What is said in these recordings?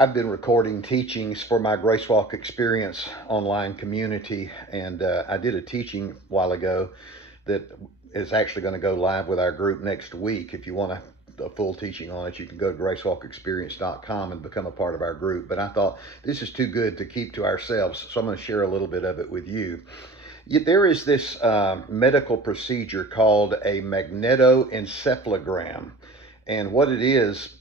I've been recording teachings for my Grace Walk Experience online community, and I did a teaching a while ago that is actually going to go live with our group next week. If you want a full teaching on it, you can go to gracewalkexperience.com and become a part of our group. But I thought this is too good to keep to ourselves, so I'm going to share a little bit of it with you. There is this medical procedure called a magnetoencephalogram, and what it is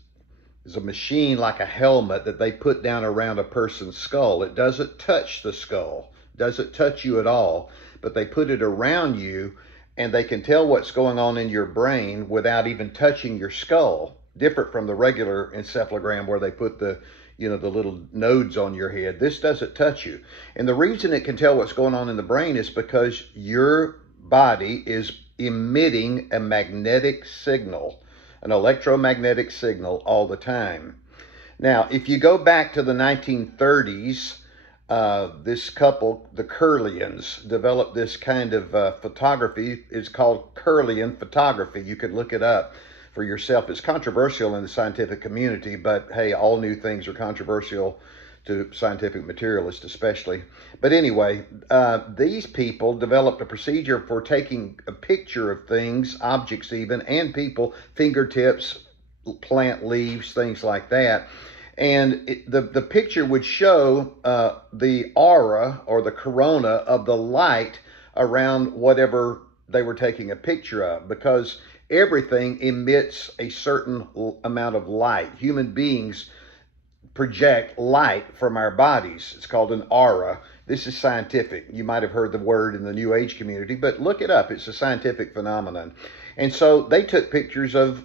a machine like a helmet that they put down around a person's skull. It doesn't touch the skull, doesn't touch you at all, but they put it around you and they can tell what's going on in your brain without even touching your skull. Different from the regular encephalogram where they put the little nodes on your head. This doesn't touch you. And the reason it can tell what's going on in the brain is because your body is emitting a magnetic signal, an electromagnetic signal all the time. Now, if you go back to the 1930s, this couple, the Kirlians, developed this kind of photography. It's called Kirlian photography. You can look it up for yourself. It's controversial in the scientific community, but hey, all new things are controversial to scientific materialists especially. But anyway, these people developed a procedure for taking a picture of things, objects even, and people, fingertips, plant leaves, things like that. And the picture would show the aura or the corona of the light around whatever they were taking a picture of, because everything emits a certain amount of light. Human beings project light from our bodies. It's called an aura. This is scientific. You might have heard the word in the New Age community, but look it up. It's a scientific phenomenon. And so they took pictures of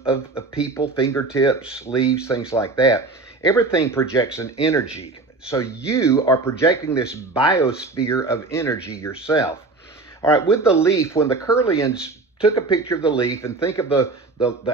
people, fingertips, leaves, things like that. Everything projects an energy. So you are projecting this biosphere of energy yourself. All right, with the leaf, when the Kirlians took a picture of the leaf, and think of the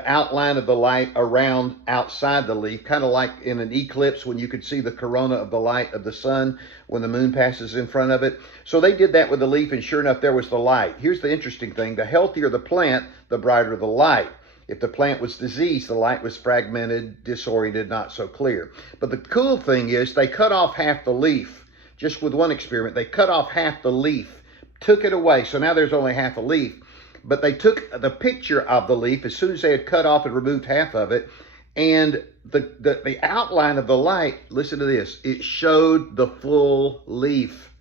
outline of the light around outside the leaf, kind of like in an eclipse when you could see the corona of the light of the sun when the moon passes in front of it. So they did that with the leaf, and sure enough, there was the light. Here's the interesting thing. The healthier the plant, the brighter the light. If the plant was diseased, the light was fragmented, disoriented, not so clear. But the cool thing is they cut off half the leaf. Just with one experiment, they cut off half the leaf, took it away. So now there's only half a leaf. But they took the picture of the leaf as soon as they had cut off and removed half of it. And the outline of the light, listen to this, it showed the full leaf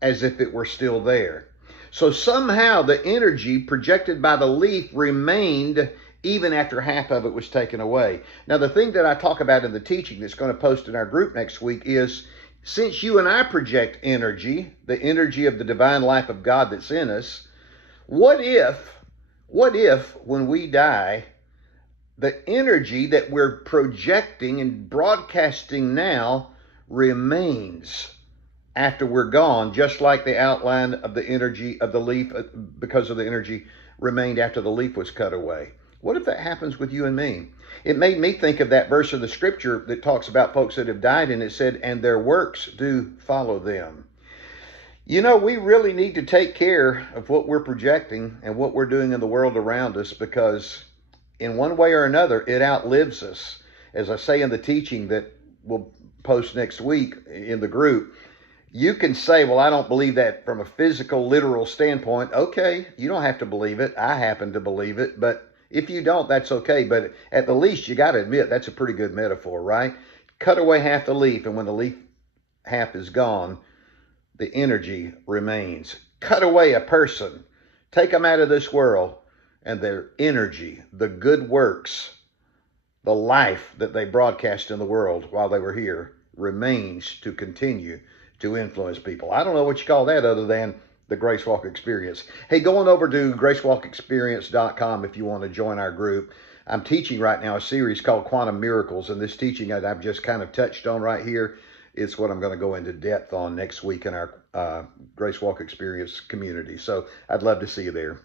as if it were still there. So somehow the energy projected by the leaf remained even after half of it was taken away. Now, the thing that I talk about in the teaching that's going to post in our group next week is, since you and I project energy, the energy of the divine life of God that's in us, what if when we die, the energy that we're projecting and broadcasting now remains after we're gone, just like the outline of the energy of the leaf, because of the energy remained after the leaf was cut away? What if that happens with you and me? It made me think of that verse of the scripture that talks about folks that have died, and it said, and their works do follow them. You know, we really need to take care of what we're projecting and what we're doing in the world around us, because in one way or another, it outlives us. As I say in the teaching that we'll post next week in the group, you can say, well, I don't believe that from a physical, literal standpoint. Okay, you don't have to believe it. I happen to believe it. But if you don't, that's okay. But at the least, you got to admit, that's a pretty good metaphor, right? Cut away half the leaf, and when the leaf half is gone, the energy remains. Cut away a person, take them out of this world, and their energy, the good works, the life that they broadcast in the world while they were here, remains to continue to influence people. I don't know what you call that other than the Grace Walk Experience. Hey, go on over to gracewalkexperience.com if you want to join our group. I'm teaching right now a series called Quantum Miracles, and this teaching that I've just kind of touched on right here, it's what I'm going to go into depth on next week in our Grace Walk Experience community. So I'd love to see you there.